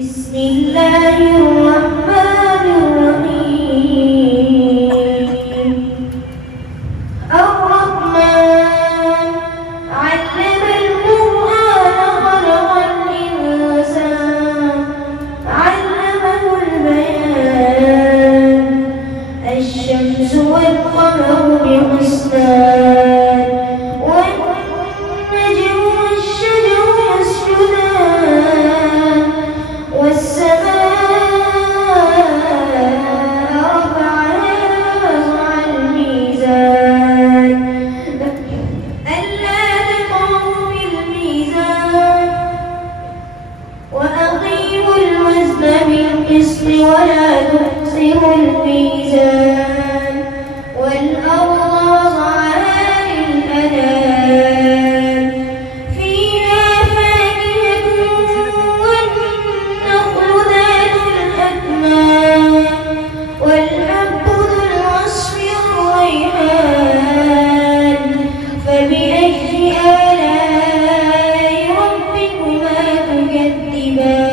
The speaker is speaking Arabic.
بسم الله الرحمن الرحيم. الرحمن علم القرآن خلق الإنسان علمه البيان. الشمس والقمر بحسبان والنجم والشجر يسجدان والسماء رفعها ووضع الميزان ألا تطغوا في الميزان وأقيموا الوزن بالقسط ولا تخسروا الميزان والأرض وضعها للأنام فيها فاكهة والنخل ذات الأكمام والحب ذو العصف والريحان فبأي آلاء ربكما تكذبان